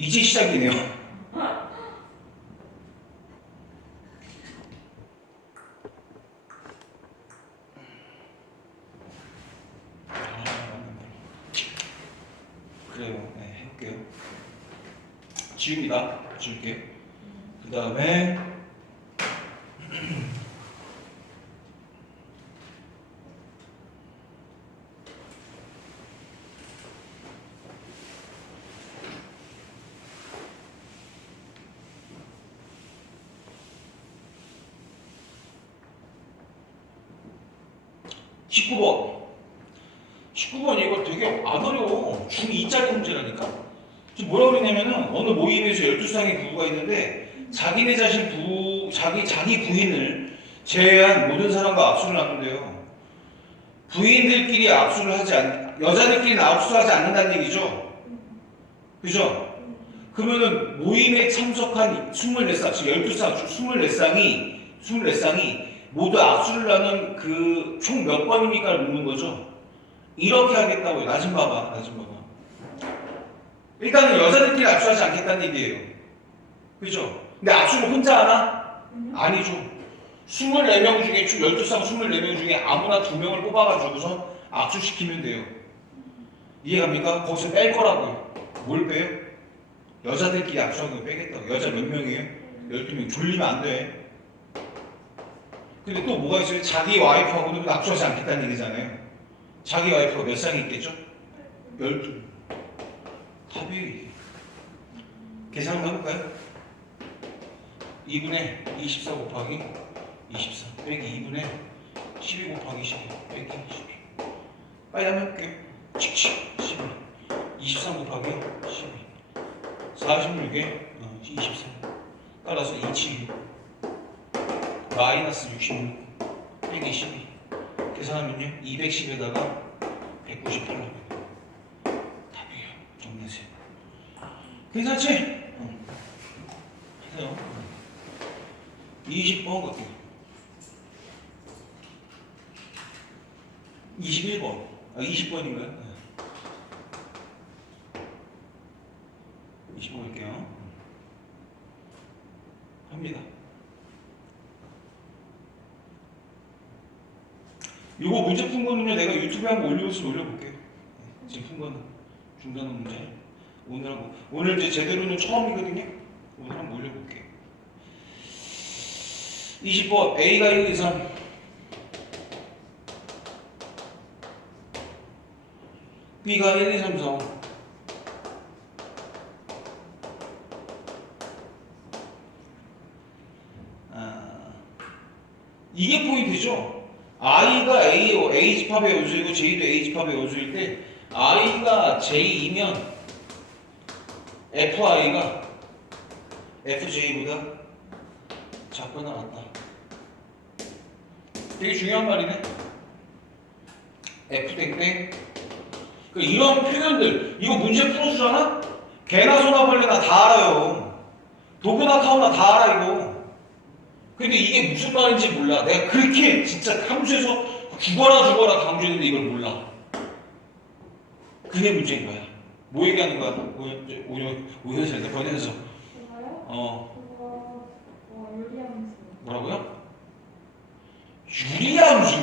이제 시작이네요. 그래요. 네, 해볼게요. 지웁니다. 지울게. 그 다음에 십구 번 19번 이거 되게 안 어려워. 중2짜리 문제라니까. 지금 뭐라 그랬냐면은 어느 모임에서 12쌍의 부부가 있는데 자기네 자신 부 자기 자기 부인을 제외한 모든 사람과 악수를 나눈대요. 부인들끼리 악수를 하지 않 여자들끼리는 악수를 하지 않는다는 얘기죠. 그죠? 그러면은 모임에 참석한 24쌍, 즉 12쌍, 즉 24쌍이 24쌍이 모두 악수를 나눈 그총 몇 번입니까를 묻는 거죠. 이렇게 하겠다고요. 나좀 봐봐. 나 좀 봐봐. 일단은 여자들끼리 악수하지 않겠다는 얘기예요. 그죠? 근데 악수를 혼자 하나? 아니죠. 24명 중에, 총 12쌍 24명 중에 아무나 두 명을 뽑아가지고서 악수시키면 돼요. 이해갑니까? 거기서 뺄 거라고요. 뭘 빼요? 여자들끼리 악수하는 거 빼겠다고. 여자 몇 명이에요? 12명. 졸리면 안 돼. 근데 또 뭐가 있어요? 자기 와이프하고는 악수하지 않겠다는 얘기잖아요. 자기 와이프가 몇 쌍이 있겠죠? 12. 답이 계산 한번 해볼까요? 2분의 24 곱하기 24 빼기 2분의 12 곱하기 12 빼기 12 빨리 한번 해볼게요 칙칙 12 23 곱하기 12 46에 23 따라서 27 마이너스 66 빼기 12 계산하면요 210에다가 198 나와요 답이에요 정리하세요 괜찮지? 응. 하세요 20번 갈게요 21번 아 20번인가요? 네. 20번 갈게요 합니다 이거 문제 푼 거는요 내가 유튜브에 한번 올려서 올려볼게요 네, 지금 푼 거는 중간 문제 오늘 하고. 오늘 이제 제대로는 처음이거든요. 오늘 한번 올려볼게요. 20번 A가 1, 2, 3 B가 1, 2, 3, 4 아, 이게 포인트죠? I가 A, A 집합의 요소이고 J도 A 집합의 요소일 때 I가 J이면 FI가 FJ보다 작거나 같다. 되게 중요한 말이네. F 땡땡. 그 이런 표현들 이거 문제 풀어주잖아. 개나 소나 벌레나 다 알아요. 도구나 카우나 다 알아 이거. 근데 이게 무슨 말인지 몰라. 내가 그렇게 진짜 함수에서 죽어라 죽어라 강조했는데 이걸 몰라. 그게 문제인 거야. 뭐 얘기하는 거야? 잘 번연해서 그거요? 어 어. 뭐라고요? 유리함수?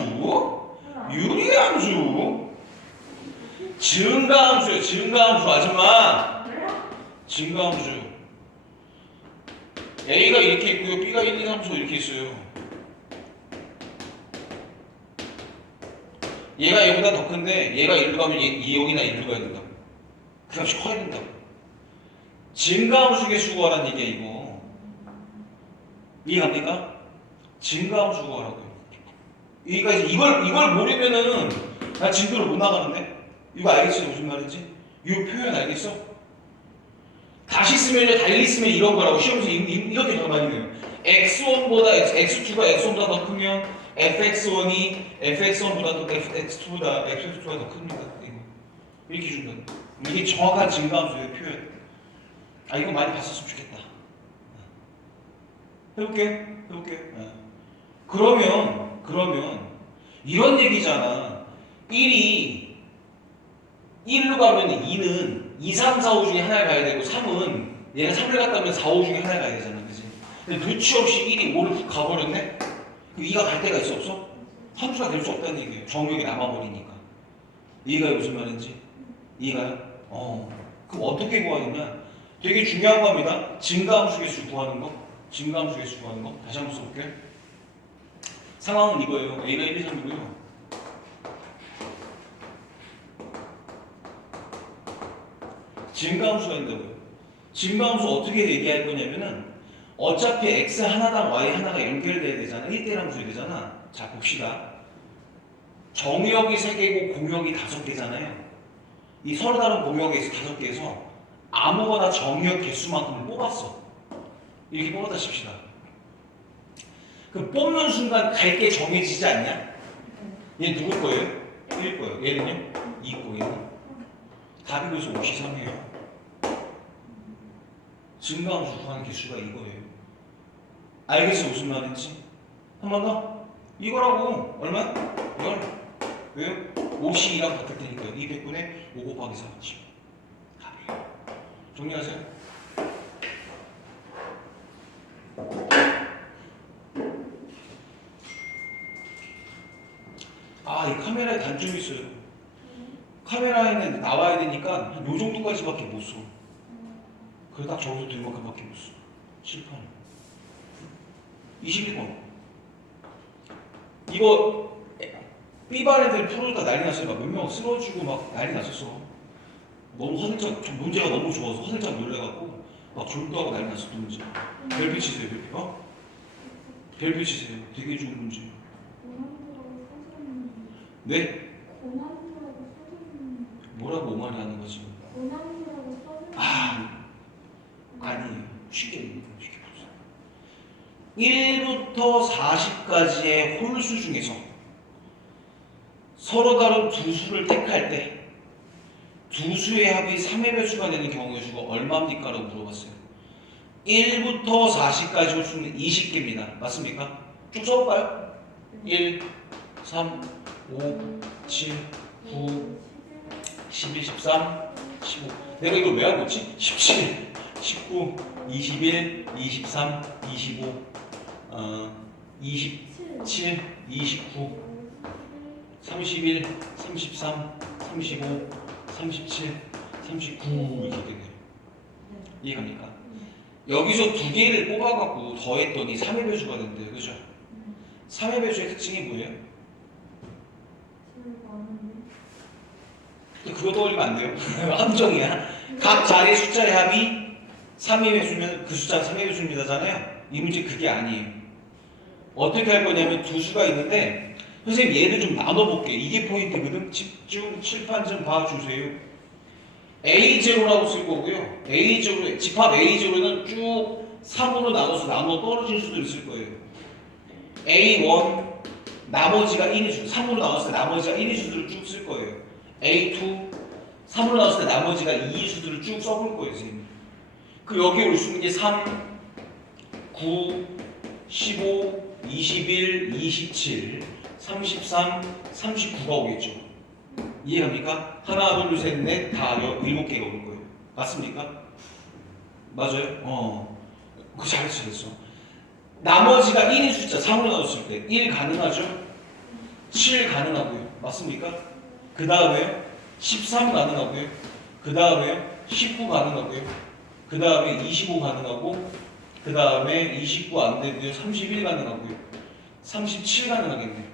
유리함수? 증가함수요. 증가함수 아줌마. 증가함수. A가 이렇게 있고요. B가 1, 2, 3, 4 이렇게 있어요. 얘가 얘보다 더 큰데 얘가 1로 가면 얘 2여기나 1로 가야 된다. 그 값이 커야 된다. 증가함수의 수거하라는 얘기야 이거. 이해갑니까? 증가함수 구하라고요. 그러니까 이걸 이걸 모르면은 나 진도를 못 나가는데 이거 알겠어요 무슨 말인지? 이 표현 알겠어? 다시 쓰면요 달리 쓰면 이런 거라고 시험에서 이렇게 돼요. x1보다 x2가 x1보다 더 크면 fx1이 fx1보다 더 fx2보다 fx2가 더 큽니다. 이렇게 준다. 이게 정확한 증가함수의 표현. 아 이거 많이 봤었으면 좋겠다. 해볼게, 해볼게. 예. 그러면 그러면 이런 얘기잖아. 1이 1로 가면 2는 2, 3, 4, 5 중에 하나를 가야 되고 3은 얘가 3을 갔다면 4, 5 중에 하나를 가야 되잖아. 그지? 근데 눈치 없이 1이 5를 훅 가버렸네? 그럼 2가 갈 데가 있어 없어? 함수가 될 수 없다는 얘기예요. 정역이 남아버리니까. 이해가요 무슨 말인지? 이해가요? 어. 그럼 어떻게 구하느냐? 되게 중요한 겁니다. 증가함수 개수 구하는 거. 증가함수 개수 구하는 거. 다시 한번 써볼게요. 상황은 이거예요. A가 1, 2, 3이고요. 증가함수가 있다고요. 증가함수 어떻게 얘기할 거냐면은 어차피 x 하나당 y 하나가 연결돼야 되잖아. 1대1 함수 되잖아. 자 봅시다. 정역이 3개고 공역이 5개잖아요. 이 서로 다른 공역에서 5개에서 아무거나 정역 개수만큼을 뽑았어. 이렇게 뽑았다 칩시다. 그 뽑는 순간 갈 게 정해지지 않냐? 얘 누구 거예요? 1 거예요. 얘는요? 2 거, 얘는. 답이 그래서 53이에요. 증가함수 구하는 개수가 이거예요. 알겠어 무슨 말인지? 한 번 더. 이거라고 얼마? 열. 왜요? 52랑 같을 테니까요. 200분의 5 곱하기 4 맞죠? 답이에요. 정리하세요. 아, 이 카메라에 단점이 있어요. 카메라에는 나와야 되니까 한 요 정도까지밖에 못 써. 그래 딱 저기서 될 만큼밖에 못 써. 칠판. 21번. 이거 B반 애들 풀으니까 난리 났어요. 막 몇 명 쓰러지고 막 난리 났었어. 너무 화들짝 좀 문제가 너무 좋아서 화들짝 놀래갖고 막 졸도하고 난리 났어 또 문제. 별표 치세요 별표. 어? 별표 치세요. 되게 좋은 문제. 네? 뭐라고 오만이 하는 거지? 아 아니에요. 쉽게 얘기해요. 쉽게 보세요. 1부터 40까지의 홀수 중에서 서로 다른 두 수를 택할 때 두 수의 합이 3의 배수가 되는 경우의 수가 얼마입니까? 라고 물어봤어요. 1부터 40까지 홀수는 20개입니다. 맞습니까? 쭉 써볼까요? 1, 3, 5, 7, 9, 12, 13, 15. 내가 이걸 왜 하고 있지? 17, 19, 21, 23, 25, 어, 27, 7 29, 31, 33, 35, 37, 39 이렇게 되네요. 이해갑니까? 여기서 두 개를 뽑아갖고 더했더니 3의 배수가 된대요. 그죠? 3의 배수의 특징이 뭐예요? 그거 떠올리면 안 돼요. 함정이야. 각 자리의 숫자의 합이 3의 배수면 그 숫자는 3의 배수입니다잖아요. 이 문제 그게 아니에요. 어떻게 할 거냐면 두 수가 있는데 선생님 얘를 좀 나눠볼게. 이게 포인트거든. 집중 칠판 좀 봐주세요. A0라고 쓸 거고요. A0, 집합 A0는 쭉 3으로 나눠서 나눠 떨어질 수도 있을 거예요. A1 나머지가 1인 수, 3으로 나눴을 때 나머지가 1인 수들을 쭉 쓸 거예요. A2 3으로 나눴을 때 나머지가 2인 수들을 쭉 써볼 거예요, 선생님. 그 여기 올수 있는 게 3, 9, 15, 21, 27, 33, 39가 오겠죠. 이해합니까? 하나, 둘, 셋, 넷, 다 여, 일곱 개가 올 거예요. 맞습니까? 맞아요? 어. 그 잘했어, 잘했어. 나머지가 1인 숫자 3으로 나눴을 때 1 가능하죠? 7 가능하고요. 맞습니까? 그 다음에요? 13 가능하고요. 그 다음에요? 19 가능하고요. 그 다음에 25 가능하고 그 다음에 29 안 되고요. 31 가능하고요. 37 가능하겠네요.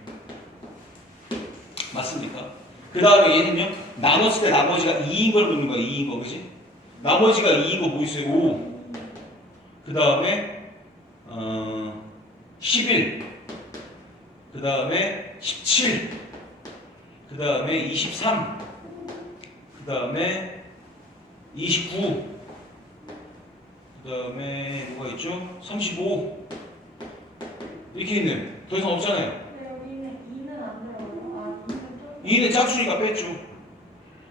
맞습니까? 그 다음에 얘는요? 나눴을 때 나머지가 2인 걸 묻는 거야. 2인 거, 그지? 나머지가 2인 거 뭐 있어요? 5. 그 다음에 어, 11. 그 다음에 17. 그 다음에 23. 그 다음에 29. 그 다음에 뭐가 있죠? 35. 이렇게 있네요. 더 이상 없잖아요. 근데 여기는 2는 안 들어가요. 아 2는 좀 2는 짝수니까 뺐죠.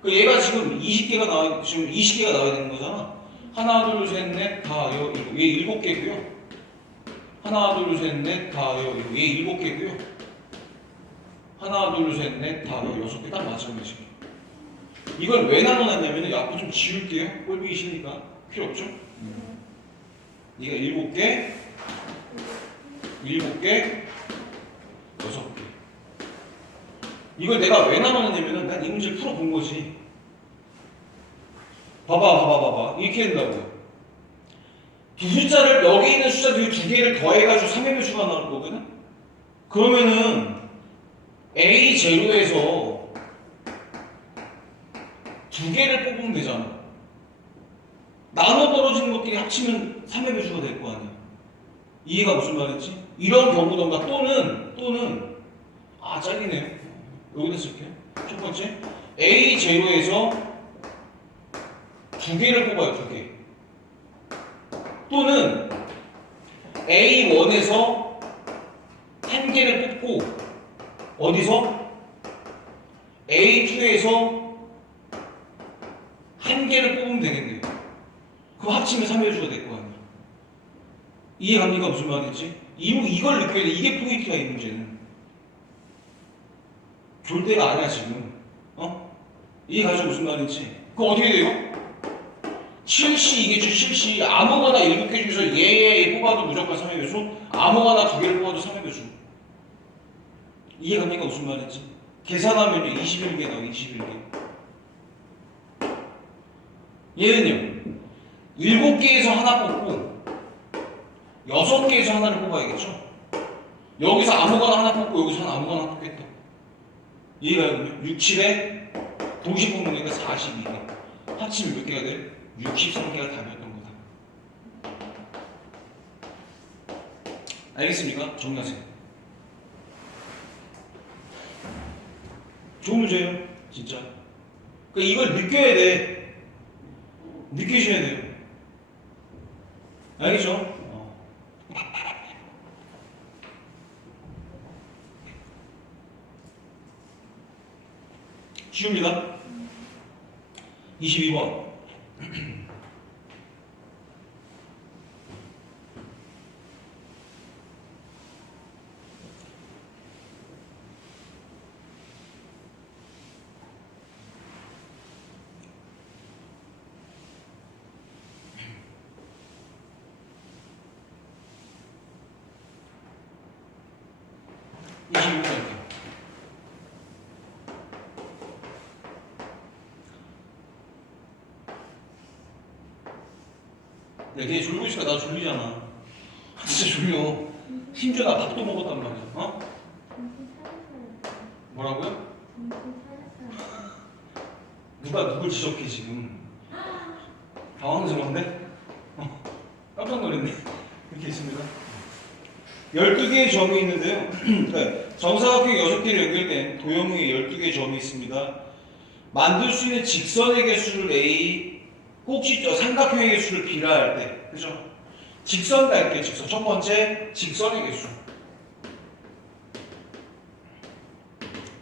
그 얘가 지금 20개가 나와 지금 20개가 나와야 되는 거잖아. 하나, 둘, 셋, 넷, 다, 여, 일곱. 얘 일곱 개고요. 하나, 둘, 셋, 넷, 다, 여, 일곱. 얘 일곱 개고요. 하나, 둘, 셋, 넷, 다, 여, 여섯 개딱 지금. 이걸 왜 나눠놨냐면 앞으로 좀 지울게요. 싫으니까 필요 없죠? 이거 일곱 개, 일곱 개, 여섯 개. 이걸 내가 왜 나눠놨냐면은 난 이 문제를 풀어본 거지. 봐봐, 봐봐, 봐봐. 이렇게 된다고요. 두 숫자를 여기 있는 숫자 두 개를 더해가지고 3의 배수가 나올 거거든. 그러면은 A 제로에서 두 개를 뽑으면 되잖아. 나눠 떨어지는 것들이 합치면 3의 배수가 될 거 아니야. 이해가 무슨 말인지? 이런 경우던가 또는 또는 아 잘리네요. 여기다 쓸게요. 첫 번째 A 제로에서 두 개를 뽑아요. 두 개. 또는 A1에서 한 개를 뽑고 어디서? A2에서 한 개를 뽑으면 되겠네요. 그럼 합치면 3회주가 될 거 아니야. 이해갑니까? 무슨 말인지? 이, 이걸 느껴야 돼. 이게 포인트야, 이 문제는. 졸대가 아니야, 지금. 어? 이해가죠? 무슨 말인지? 그럼 어떻게 돼요? 7시, 이게 7시. 아무거나 7개 중에서 얘, 얘 뽑아도 무조건 3회 배수. 아무거나 두 개를 뽑아도 3회 배수. 이해갑니까? 무슨 말인지? 계산하면요, 21개 나와, 21개. 얘는요, 7개에서 하나 뽑고, 6개에서 하나를 뽑아야겠죠? 여기서 아무거나 하나 뽑고, 여기서 아무거나 뽑겠다. 이해가요? 6, 7에 동시 뽑는 거니까 42개. 합치면 몇 개가 돼? 63개가 답이었던 거다. 알겠습니까? 정리하세요. 좋은 문제예요, 진짜. 그러니까 이걸 느껴야 돼. 느끼셔야 돼요. 알겠죠? 어. 쉬웁니다. 22번. 이십육 번. 있으니까 나도 졸리잖아. 진짜 졸려. 심지어 나 밥도 먹었단 말이야. 어? 뭐라고요? 누가 누굴 지적해 지금? 당황스러운데? 어, 깜짝 놀랐네. 이렇게 있습니다. 12개의 점이 있는데요. 네, 정사각형 6개를 연결된 도형의 12개의 점이 있습니다. 만들 수 있는 직선의 개수를 A, 꼭지 저 삼각형의 개수를 B라 할 때, 그죠? 직선 갈게요, 직선. 첫 번째, 직선의 개수.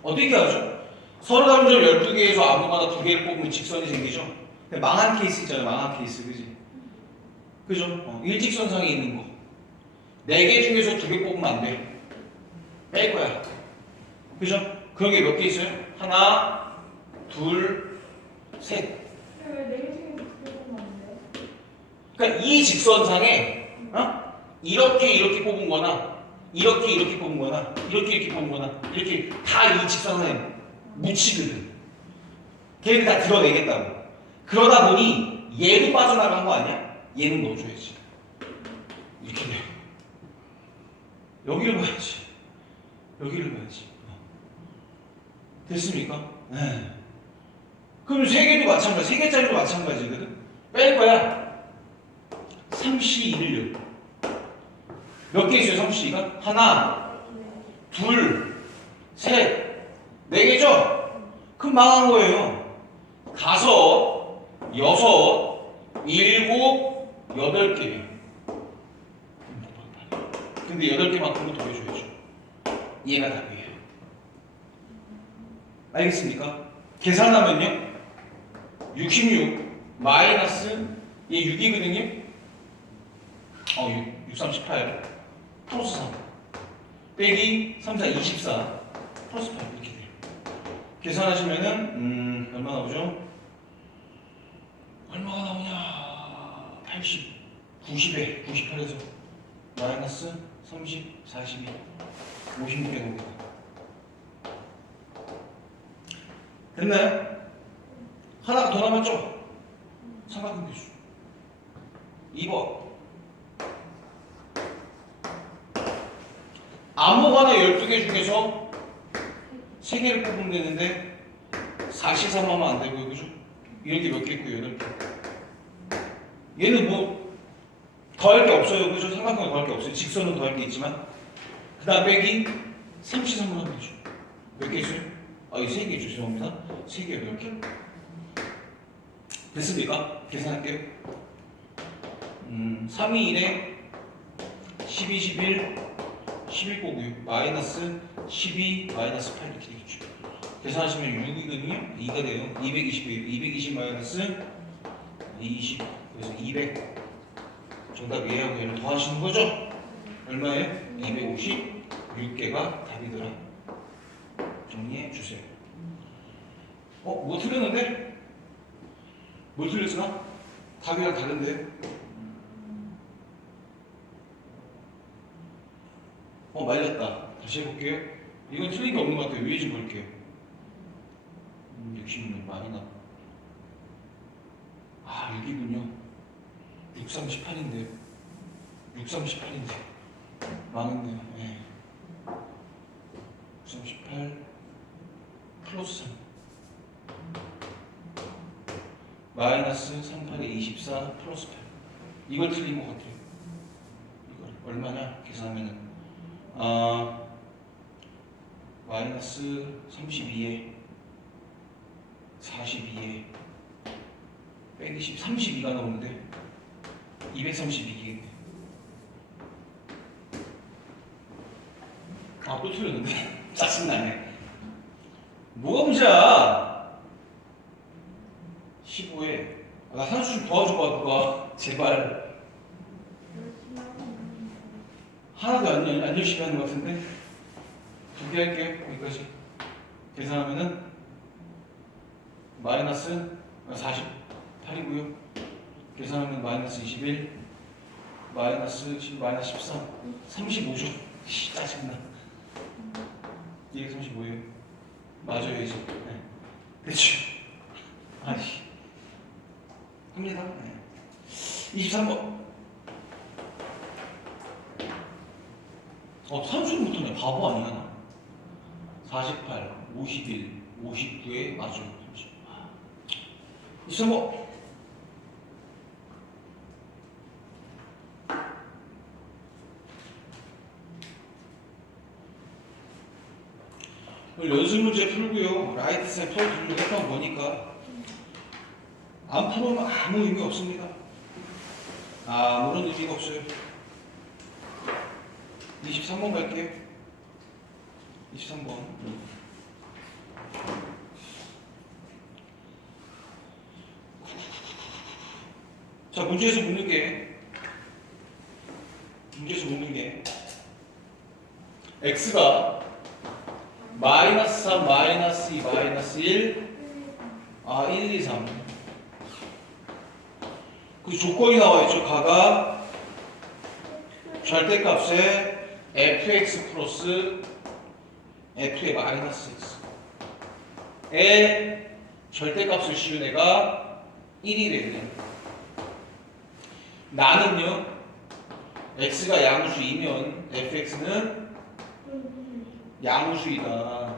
어떻게 하죠? 서로 다른 점 12개에서 아무거나 두 개를 뽑으면 직선이 생기죠? 망한 케이스 있잖아요, 망한 케이스, 그지? 그죠? 어, 일직선상에 있는 거. 네개 중에서 두개 뽑으면 안 돼. 뺄 거야. 그죠? 그런 게 몇 개 있어요? 하나, 둘, 셋. 왜네개 중에 두개 보면 안 돼요? 그러니까 이 직선상에 어? 이렇게 이렇게 뽑은 거나 이렇게 이렇게 뽑은 거나 이렇게 이렇게 뽑은 거나 이렇게 다 이 직선에 묻히거든. 걔를 다 드러내겠다고. 그러다 보니 얘도 빠져나간 거 아니야? 얘는 넣어줘야지. 이렇게 돼요. 여기를 봐야지. 여기를 봐야지. 어. 됐습니까? 네. 그럼 세 개도 마찬가지, 세 개짜리도 마찬가지거든. 뺄 거야. 3시 1을 몇개 있어요, 3시가? 하나, 둘, 셋, 네 개죠? 그럼 망한 거예요. 다섯, 여섯, 일곱, 여덟 개. 근데 여덟 개만큼은 더 해줘야죠. 얘가 답이에요. 알겠습니까? 계산하면요. 66 마이너스 얘 6이거든요. 어, 6, 6, 38 플러스 3 빼기 3, 4, 24 플러스 8 이렇게 돼요. 계산하시면은 음, 얼마 나오죠? 얼마가 나오냐? 80, 90에 98에서 마이너스 30, 42, 56에 나옵니다. 됐나요? 하나가 더 남았죠? 삼각형계수. 2번. 아무거나 12개 중에서 3개를 뽑으면 되는데 4시삼 하면 안 되고요. 그죠? 이런 게 몇 개 있고요. 8개. 얘는 뭐 더할 게 없어요. 그죠? 삼각형에 더할 게 없어요. 직선은 더할 게 있지만 그 다음 빼기 33을 하면 되죠. 몇개 있어요? 아, 이 3개 있죠. 죄송합니다. 3개요. 10개. 됐습니까? 계산할게요. 음, 3, 2, 1에 12, 11, 11 곱고요. 마이너스 12, 마이너스 8 이렇게 되겠죠. 계산하시면 6이거든요. 2가 돼요. 220이에요. 220 마이너스 20. 그래서 200. 정답 얘하고 얘를 더하시는 거죠? 얼마예요? 250. 6개가 답이더라. 정리해 주세요. 어? 뭐 틀렸는데? 뭘 틀렸으나? 답이랑 다른데? 어 말렸다. 다시 해볼게요. 이건 틀린 게 없는 것 같아요. 위에 좀 볼게요. 음, 60은 많이 나. 아 6이군요. 638인데. 638인데. 망했네요. 예. 638 플러스 3. 마이너스 38에 24 플러스 8. 이걸 틀린 것 같아요. 이걸 얼마냐 계산하면은 아 마이너스 32에 42에 빼기 10 32가 나오는데 232개 아또 틀렸는데? 짜증나네. 뭐가 문제야? 15에. 나 산수 좀 도와줘 봐 누가. 제발 열심히 하고 있는데. 하나도 안, 열- 안 열심히 하는 것 같은데? 두개 할게요 여기까지. 계산하면은 마이너스 48이고요. 계산하면 마이너스 21 마이너스 10 마이너스 13 35죠. 씨 짜증나. 이게 35예요. 맞아요 이제. 네. 그렇죠. 아씨. 합니다. 네. 23번 어, 산수를 못하네. 바보 아니야, 나. 48, 51, 59에 맞아. 30. 23번. 오늘 연습 문제 풀고요. 라이트 셀 풀고 했던 거니까 안 풀으면 아무 의미 없습니다. 아무런 의미가 없어요. 23번 갈게요. 23번. 자, 문제에서 묻는 게 문제에서 묻는 게 x가 마이너스 3, 마이너스 2, 마이너스 1, 아, 1, 2, 3. 그 조건이 나와 있죠. 가가 절대값에 fx 플러스 f의 마이너스 x에 절대값을 씌운 애가 1이 되네. 나는요 x가 양수이면 fx는 양수이다.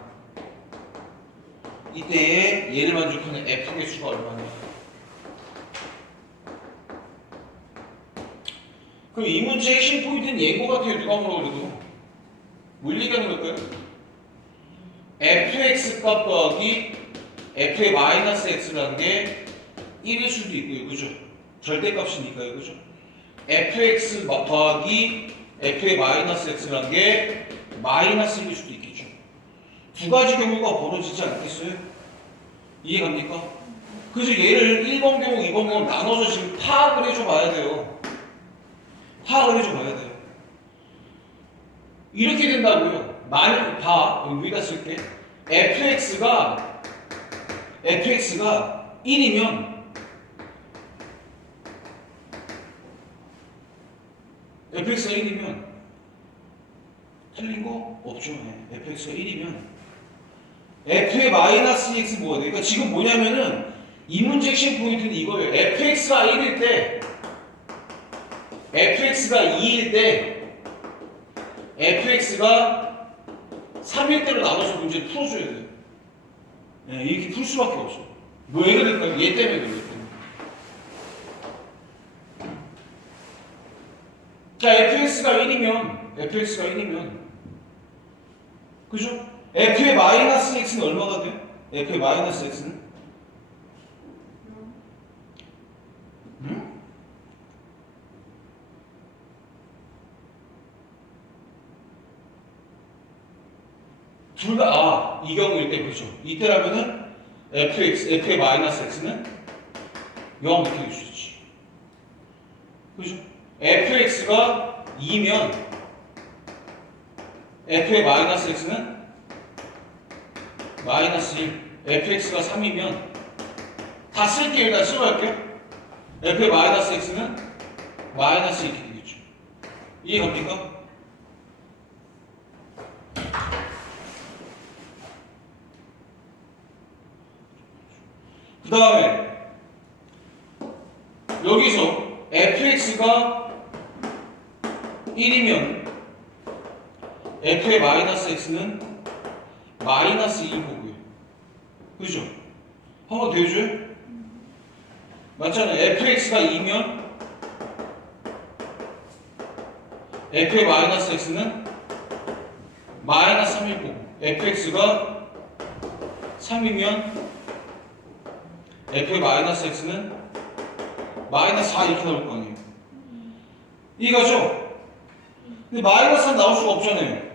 이때에 얘를 만족하는 f의 수가 얼마냐? 그럼 이 문제의 핵심 포인트는 것 같아요. 누가 그래도. 뭘 얘기하는 걸까요? fx 값 더하기 f의 마이너스 x라는 게 1일 수도 있고요. 그죠? 절대값이니까요. 그죠? fx 마- 더하기 f의 마이너스 x라는 게 마이너스일 수도 있겠죠. 두 가지 경우가 벌어지지 않겠어요? 이해갑니까? 그래서 얘를 1번 경우, 2번 경우 나눠서 지금 파악을 해줘 봐야 돼요. 파악을 해줘 봐야 돼요. 이렇게 된다고요. 만약 봐 위에다 쓸게. fx가 fx가 1이면 fx가 1이면 틀린 거 없죠. 네. fx가 1이면 f의 마이너스 x 뭐가 돼? 그러니까 지금 뭐냐면은 이 문제 핵심 포인트는 이거예요. fx가 1일 때 fx가 2일 때 fx가 3일 때로 나눠서 문제를 풀어줘야 돼요. 네, 이렇게 풀 수밖에 없어. 왜 그럴까요? 얘 때문에 그래요. 자, fx가 1이면 fx가 1이면 그죠? f의 마이너스 x는 얼마가 돼요? f의 마이너스 x는 응? 둘 다, 아, 이 경우일 때 그죠. 이때라면은 fx, f의 마이너스 x는 0 이렇게 될수 있지. 그죠? fx가 2면 f의 마이너스 x는 마이너스 1, fx가 3이면 다 쓸게요. 일단 할게요. f의 마이너스 x는 마이너스 이렇게 되겠죠. 이해갑니까? 그 다음에 여기서 fx가 1이면 f의 마이너스 x는 마이너스 1인 거고요. 그죠? 한번 더 해줘요? 맞잖아요. fx가 2면 f의 마이너스 x는 마이너스 3일 거고 fx가 3이면 f의 마이너스 x는 마이너스 4 이렇게 나올 거 아니에요. 이거죠? 근데 마이너스 3 나올 수가 없잖아요.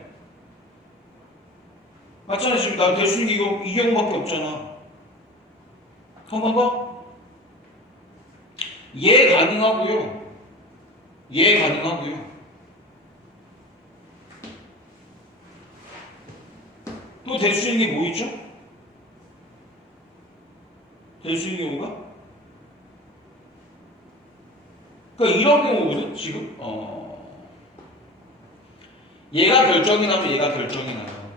맞잖아요. 지금 있는 게 이거, 이 경우밖에 없잖아. 한 번 더? 예 가능하고요. 예 가능하고요. 또될수 있는 게뭐 있죠? 될 수 있는 경우가? 그러니까 이런 경우거든 지금? 어. 얘가 결정이 나면 얘가 결정이 나요.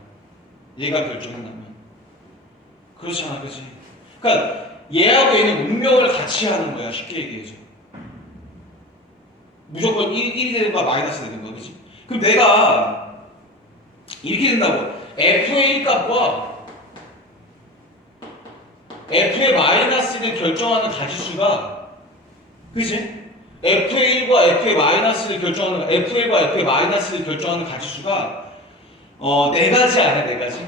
얘가 결정이 나면. 그렇잖아 그지? 그러니까 얘하고 얘는 운명을 같이 하는 거야 쉽게 얘기해서. 무조건 1, 1이 되는가 마이너스 되는가 그지? 그럼 내가 이렇게 된다고. F의 1값과 f의 마이너스를 결정하는 가지수가 그지? f의 1과 f의 마이너스를 결정하는 f의 1과 f의 마이너스를 결정하는 가지수가 어, 네 가지 아니야 네 가지?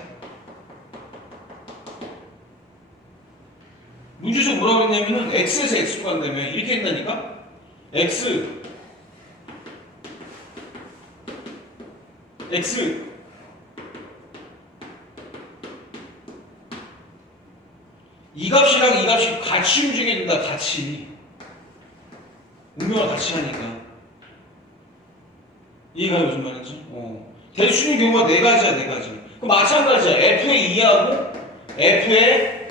문제에서 뭐라고 했냐면은 x에서 x로 간다며 이렇게 된다니까 x x 이 값이랑 이 값이 같이 움직여진다 같이. 운명을 같이 하니까. 이해가 무슨 말인지? 어. 있는 경우가 네 가지야 네 가지. 그럼 마찬가지야. F의 2하고 f의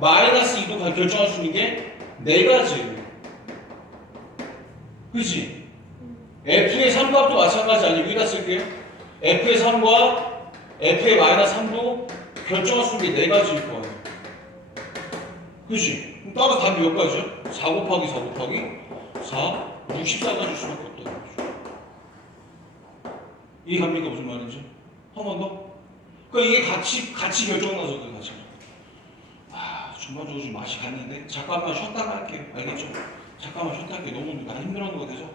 마이너스 2도 결정할 수 있는 게 네 가지예요. 그치? f의 3값도 마찬가지 아니고 여기다 쓸게요 f의 3과 f의 마이너스 3도 결정할 수 있는 게 네 가지일 거예요 그치? 그럼 따로 답이 몇 가지야? 4 곱하기 4 곱하기 4, 64가지 수밖에 없다는 거죠. 이해갑니까 무슨 말인지? 한 번 더? 그러니까 이게 같이 같이 결정나서 그래 가지. 아 전반적으로 좀 맛이 갔는데 잠깐만 쉬었다가 할게요. 알겠죠? 잠깐만 쉬었다 할게요. 너무 나 힘들어하는 거 같아서